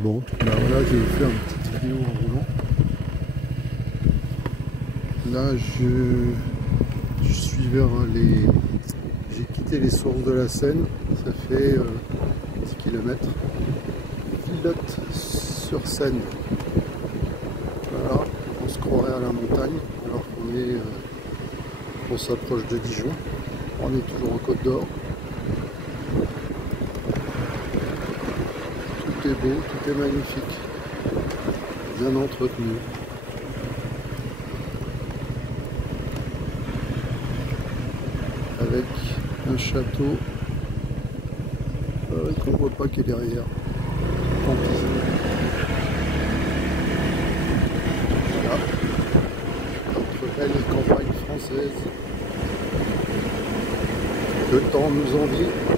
Bon, ben voilà, j'ai fait une petite vidéo en roulant. Là, je suis vers les... J'ai quitté les sources de la Seine, ça fait 10 km. Villotte-sur-Seine. Voilà, on se croirait à la montagne, alors on s'approche de Dijon. On est toujours en Côte d'Or. Tout est beau, tout est magnifique, bien entretenu. Avec un château qu'on ne voit pas qui est derrière. Tant pis. Voilà. Notre belle campagne française. Le temps nous envie.